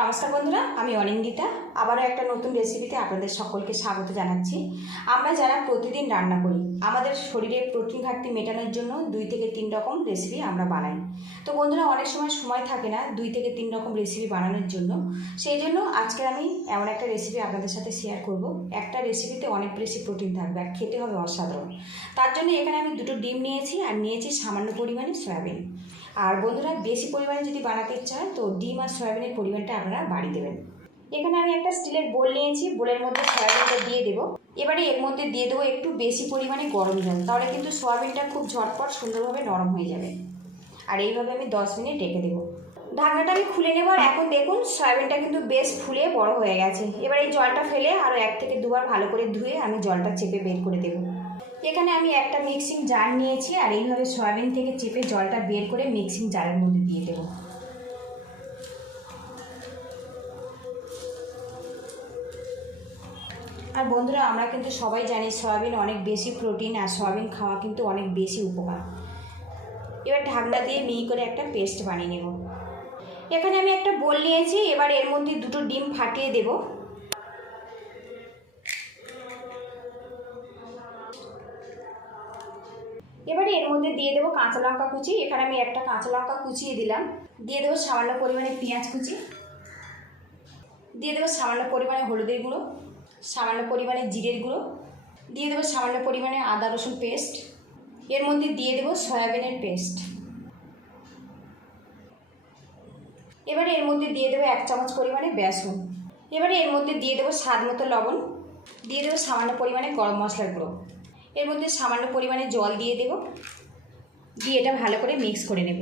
নমস্কার বন্ধুরা, আমি অনিন্দিতা। আবারও একটা নতুন রেসিপিতে আপনাদের সকলকে স্বাগত জানাচ্ছি। আমরা যারা প্রতিদিন রান্না করি, আমাদের শরীরে প্রোটিন ঘাটতি মেটানোর জন্য 2 থেকে 3 রকম রেসিপি আমরা বানাই। তো বন্ধুরা, অনেক সময় থাকে না 2 থেকে 3 রকম রেসিপি বানানোর জন্য। সেই জন্য আজকে আমি এমন একটা রেসিপি আপনাদের সাথে শেয়ার করব। একটা রেসিপিতে অনেক বেশি প্রোটিন থাকবে আর খেতে হবে অসাধারণ। তার জন্য এখানে আমি 2টো ডিম নিয়েছি আর নিয়েছি সামান্য পরিমাণে সয়াবিন। আর বন্ধুরা, বেশি পরিমাণে যদি বানাতে ইচ্ছা হয় তো ডিম আর সয়াবিনের পরিমাণটা আপনারা বাড়িয়ে দেবেন। এখানে আমি একটা স্টিলের বোল নিয়েছি, বোলের মধ্যে সয়াবিনটা দিয়ে দেবো। এবারে এর মধ্যে দিয়ে দেবো একটু বেশি পরিমাণে গরম জল, তাহলে কিন্তু সয়াবিনটা খুব ঝটপট সুন্দরভাবে নরম হয়ে যাবে। আর এইভাবে আমি 10 মিনিট রেখে দেবো। ঢাকনাটা আমি খুলে নেব। আর এখন দেখুন সয়াবিনটা কিন্তু বেশ ফুলে বড় হয়ে গেছে। এবার এই জলটা ফেলে আরও 1 থেকে 2 বার ভালো করে ধুয়ে আমি জলটা চেপে বের করে দেবো। এখানে আমি একটা মিক্সিং জার নিয়েছি আর এইভাবে সয়াবিন থেকে চেপে জলটা বের করে মিক্সিং জারের মধ্যে দিয়ে দেব। আর বন্ধুরা, আমরা কিন্তু সবাই জানি সয়াবিন অনেক বেশি প্রোটিন, আর সয়াবিন খাওয়া কিন্তু অনেক বেশি উপকার। এবার ঢাকনা দিয়ে মিহি করে একটা পেস্ট বানিয়ে নেব। এখানে আমি একটা বোল নিয়েছি, এবার এর মধ্যে 2টো ডিম ফাটিয়ে দেব। এবারে এর মধ্যে দিয়ে দেবো কাঁচা লঙ্কা কুচি। এখানে আমি একটা কাঁচা লঙ্কা কুচিয়ে দিলাম। দিয়ে দেবো সামান্য পরিমাণে পেঁয়াজ কুচি। দিয়ে দেবো সামান্য পরিমাণে হলুদের গুঁড়ো, সামান্য পরিমাণে জিরের গুঁড়ো। দিয়ে দেবো সামান্য পরিমাণে আদা রসুন পেস্ট। এর মধ্যে দিয়ে দেবো সয়াবিনের পেস্ট। এবারে এর মধ্যে দিয়ে দেবো 1 চামচ পরিমাণে বেসন। এবারে এর মধ্যে দিয়ে দেবো স্বাদ মতো লবণ। দিয়ে দেবো সামান্য পরিমাণে গরম মশলার গুঁড়ো। এর মধ্যে সামান্য পরিমাণে জল দিয়ে দেব। দিয়ে এটা ভালো করে মিক্স করে নেব।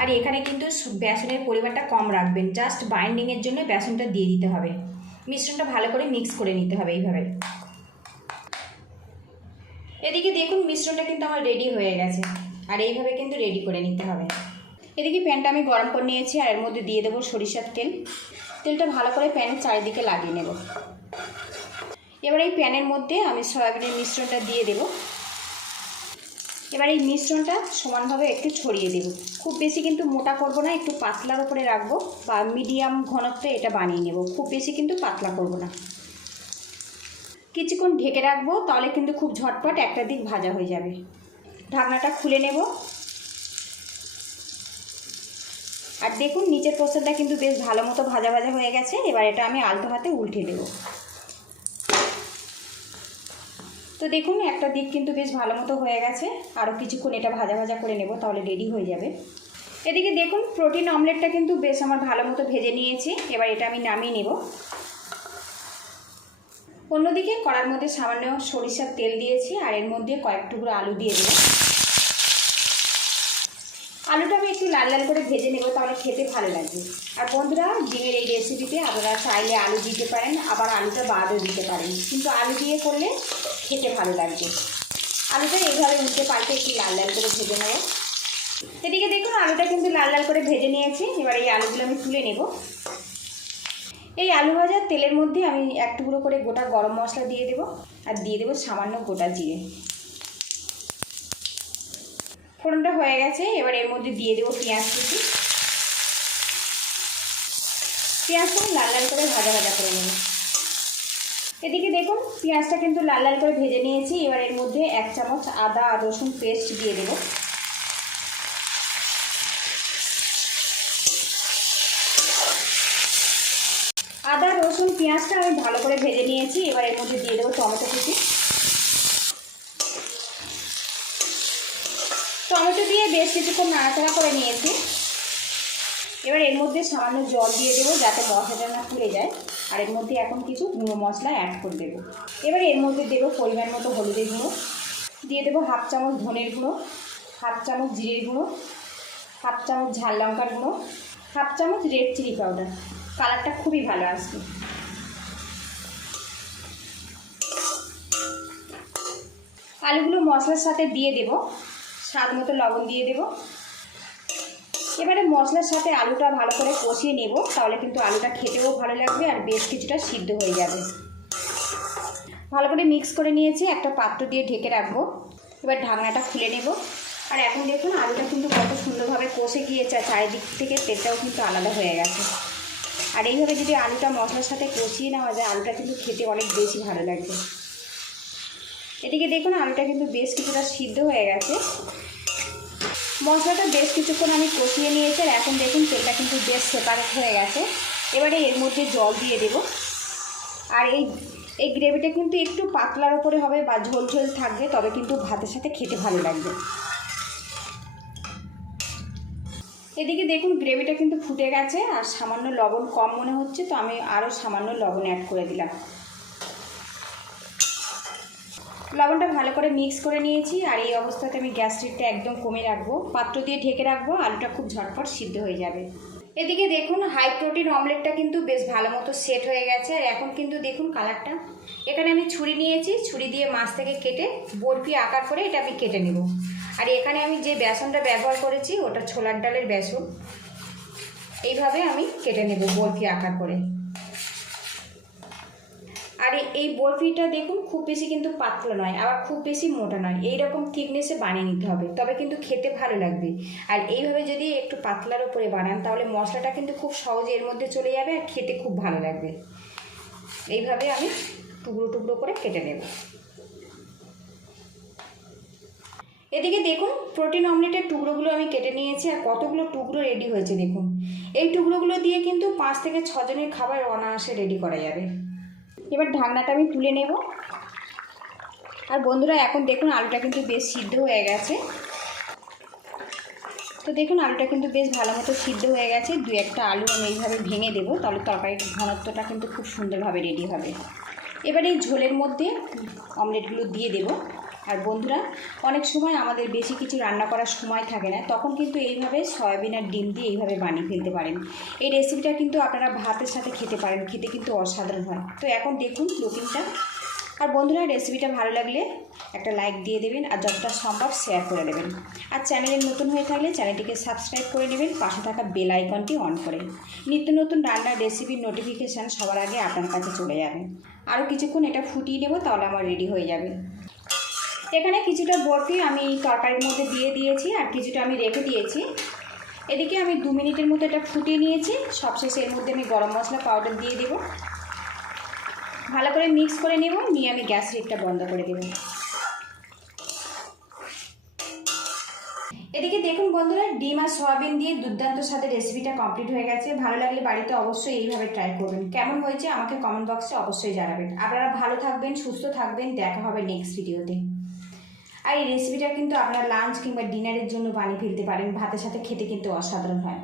আর এখানে কিন্তু বেসনের পরিমাণটা কম রাখবেন, জাস্ট বাইন্ডিংয়ের জন্য বেসনটা দিয়ে দিতে হবে। মিশ্রণটা ভালো করে মিক্স করে নিতে হবে এইভাবে। এদিকে দেখুন মিশ্রণটা কিন্তু আমার রেডি হয়ে গেছে। আর এইভাবে কিন্তু রেডি করে নিতে হবে। এদিকে প্যানটা আমি গরম করে নিয়েছি আর এর মধ্যে দিয়ে দেবো সরিষার তেল। তেলটা ভালো করে প্যানের চারিদিকে লাগিয়ে নেব। এবার এই প্যানের মধ্যে আমি সয়াবিনের মিশ্রণটা দিয়ে দেব। এবার এই মিশ্রণটা সমানভাবে একটু ছড়িয়ে দেব। খুব বেশি কিন্তু মোটা করব না, একটু পাতলার উপরে রাখবো বা মিডিয়াম ঘনত্বে এটা বানিয়ে নেব। খুব বেশি কিন্তু পাতলা করব না। কিছুক্ষণ ঢেকে রাখবো, তাহলে কিন্তু খুব ঝটপট একটা দিক ভাজা হয়ে যাবে। ঢাকনাটা খুলে নেব। আর দেখুন নিচের পোর্শনটা কিন্তু বেশ ভালো মতো ভাজা ভাজা হয়ে গেছে। এবার এটা আমি আলতো হাতে উল্টে দেব। তো দেখুন একটা দিক কিন্তু বেশ ভালো মতো হয়ে গেছে। আরও কিছুক্ষণ এটা ভাজা ভাজা করে নেব, তাহলে রেডি হয়ে যাবে। এদিকে দেখুন প্রোটিন অমলেটটা কিন্তু বেশ আমার ভালো মতো ভেজে নিয়েছি। এবার এটা আমি নামিয়ে নেব। অন্যদিকে কড়ার মধ্যে সামান্য সরিষার তেল দিয়েছি আর এর মধ্যে কয়েক টুকরো আলু দিয়ে দেব। আলুটা আমি একটু লাল লাল করে ভেজে নেব, তাহলে খেতে ভালো লাগবে। আর বন্ধুরা, ডিমের এই রেসিপিতে আপনারা চাইলে আলু দিতে পারেন, আবার আলুটা বাদও দিতে পারেন, কিন্তু আলু দিয়ে করলে খেতে ভালো লাগবে। আলুটা এইভাবে উল্টে পাল্টে একটু লাল লাল করে ভেজে নেব। এদিকে দেখুন আলুটা কিন্তু লাল লাল করে ভেজে নিয়েছি। এবার এই আলুগুলো আমি তুলে নেব। এই আলু ভাজার তেলের মধ্যে আমি 1 টুকরো করে গোটা গরম মশলা দিয়ে দেব আর দিয়ে দেবো সামান্য গোটা জিরে। ফোড়নটা হয়ে গেছে। এবার এর মধ্যে দিয়ে দেবো পেঁয়াজ কুচি। পেঁয়াজটা লাল লাল করে ভাজা ভাজা করে নেব। এদিকে দেখুন পেঁয়াজটা কিন্তু লাল লাল করে ভেজে নিয়েছি। এবার এর মধ্যে 1 চামচ আদা আর রসুন পেস্ট দিয়ে দেব। আদা রসুন পেঁয়াজটা আমি ভালো করে ভেজে নিয়েছি। এবার এর মধ্যে দিয়ে দেবো টমেটো কুচি। টমেটো দিয়ে বেশ কিছুক্ষণ নাড়াচাড়া করে নিয়েছি। এবার এর মধ্যে সামান্য জল দিয়ে দেবো, যাতে মশলাটা না পুড়ে যায়। আর এর মধ্যে এখন কিছু গুঁড়ো মশলা অ্যাড করে দেবো। এবার এর মধ্যে দেবো পরিমাণ মতো হলুদের গুঁড়ো। দিয়ে দেবো 1/2 চামচ ধনের গুঁড়ো, 1/2 চামচ জিরের গুঁড়ো, 1/2 চামচ ঝাল লঙ্কার গুঁড়ো, 1/2 চামচ রেড চিলি পাউডার। কালারটা খুবই ভালো আসবে। আলুগুলো মশলার সাথে দিয়ে দেব। স্বাদ মতো লবণ দিয়ে দেব। এবারে মশলার সাথে আলুটা ভালো করে কষিয়ে নেব, তাহলে কিন্তু আলুটা খেতেও ভালো লাগবে আর বেশ কিছুটা সিদ্ধ হয়ে যাবে। ভালো করে মিক্স করে নিয়েছি, একটা পাত্র দিয়ে ঢেকে রাখবো। এবার ঢাকনাটা খুলে নেব। আর এখন দেখুন আলুটা কিন্তু কত সুন্দরভাবে কষে গিয়েছে, চারিদিক থেকে তেলটাও কিন্তু আলাদা হয়ে গেছে। আর এইভাবে যদি আলুটা মশলার সাথে কষিয়ে নেওয়া যায়, আলুটা কিন্তু খেতে অনেক বেশি ভালো লাগবে। এদিকে দেখুন আলুটা কিন্তু বেশ কিছুটা সিদ্ধ হয়ে গেছে। মশলাটা বেশ কিছুক্ষণ আমি কষিয়ে নিয়েছি, আর এখন দেখুন তেলটা কিন্তু বেশ সেপারেট হয়ে গেছে। এবারে এর মধ্যে জল দিয়ে দেব। আর এই গ্রেভিটা কিন্তু একটু পাতলার উপরে হবে বা ঝোল ঝোল থাকবে, তবে কিন্তু ভাতের সাথে খেতে ভালো লাগবে। এদিকে দেখুন গ্রেভিটা কিন্তু ফুটে গেছে, আর সামান্য লবণ কম মনে হচ্ছে, তো আমি আরও সামান্য লবণ অ্যাড করে দিলাম। লবণটা ভালো করে মিক্স করে নিয়েছি, আর এই অবস্থাতে আমি গ্যাস হিটটা একদম কমে রাখবো, পাত্র দিয়ে ঢেকে রাখবো, আলুটা খুব ঝটপট সিদ্ধ হয়ে যাবে। এদিকে দেখুন হাই প্রোটিন অমলেটটা কিন্তু বেশ ভালো মতো সেট হয়ে গেছে। আর এখন কিন্তু দেখুন কালারটা, এখানে আমি ছুরি নিয়েছি, ছুরি দিয়ে মাছ থেকে কেটে বরফি আকার করে এটা আমি কেটে নেব। আর এখানে আমি যে বেসনটা ব্যবহার করেছি ওটা ছোলার ডালের বেসন, এইভাবে আমি কেটে নেব বরফি আকার করে। আর এই বরফিটা দেখুন খুব বেশি কিন্তু পাতলা নয়, আবার খুব বেশি মোটা নয়, এইরকম থিকনেসে বানিয়ে নিতে হবে, তবে কিন্তু খেতে ভালো লাগবে। আর এইভাবে যদি একটু পাতলার উপরে বানান তাহলে মশলাটা কিন্তু খুব সহজে এর মধ্যে চলে যাবে, আর খেতে খুব ভালো লাগবে। এইভাবে আমি টুকরো টুকরো করে কেটে নেব। এদিকে দেখুন প্রোটিন অমলেটের টুকরোগুলো আমি কেটে নিয়েছি, আর কতগুলো টুকরো রেডি হয়েছে দেখুন। এই টুকরোগুলো দিয়ে কিন্তু 5 থেকে 6 জনের খাবার অনায়াসে রেডি করা যাবে। এবার ঢাকনাটা আমি তুলে নেব। আর বন্ধুরা এখন দেখুন আলুটা কিন্তু বেশ সিদ্ধ হয়ে গেছে। তো দেখুন আলুটা কিন্তু বেশ ভালো মতো সিদ্ধ হয়ে গেছে। 2-1টা আলু আমি এইভাবে ভেঙে দেবো, তাহলে তরকারির ঘনত্বটা কিন্তু খুব সুন্দরভাবে রেডি হবে। এবার এই ঝোলের মধ্যে অমলেটগুলো দিয়ে দেব। আর বন্ধুরা অনেক সময় আমাদের বেশি কিছু রান্না করার সময় থাকে না, তখন কিন্তু এইভাবে সয়াবিন আর ডিম দিয়ে এইভাবে বানিয়ে ফেলতে পারেন। এই রেসিপিটা কিন্তু আপনারা ভাতের সাথে খেতে পারেন, খেতে কিন্তু অসাধারণ হয়। তো এখন দেখুন লুকিংটা। আর বন্ধুরা রেসিপিটা ভালো লাগলে একটা লাইক দিয়ে দেবেন, আর যতটা সম্ভব শেয়ার করে দেবেন। আর চ্যানেলে নতুন হয়ে থাকলে চ্যানেলটিকে সাবস্ক্রাইব করে নেবেন, পাশে থাকা বেল আইকনটি অন করে। নিত্য নতুন রান্নার রেসিপির নোটিফিকেশান সবার আগে আপনার কাছে চলে যাবে। আরও কিছুক্ষণ এটা ফুটিয়ে নেব, তাহলে আমার রেডি হয়ে যাবে। এখানে কিছুটা বরফি আমি তরকারির মধ্যে দিয়ে দিয়েছি, আর কিছুটা আমি রেখে দিয়েছি। এদিকে আমি 2 মিনিটের মতো এটা ফুটিয়ে নিয়েছি। সবশেষে এর মধ্যে আমি গরম মশলা পাউডার দিয়ে দেব, ভালো করে মিক্স করে নেব, নিয়ে আমি গ্যাস হিটটা বন্ধ করে দেব। এদিকে দেখুন বন্ধুরা ডিম আর সয়াবিন দিয়ে দুর্দান্ত স্বাদের রেসিপিটা কমপ্লিট হয়ে গেছে। ভালো লাগলে বাড়িতে অবশ্যই এইভাবে ট্রাই করবেন। কেমন হয়েছে আমাকে কমেন্ট বক্সে অবশ্যই জানাবেন। আপনারা ভালো থাকবেন, সুস্থ থাকবেন, দেখা হবে নেক্সট ভিডিওতে। আর এই রেসিপিটা কিন্তু আপনারা লাঞ্চ কিংবা ডিনারের জন্য বানিয়ে ফেলতে পারেন, ভাতের সাথে খেতে কিন্তু অসাধারণ হয়।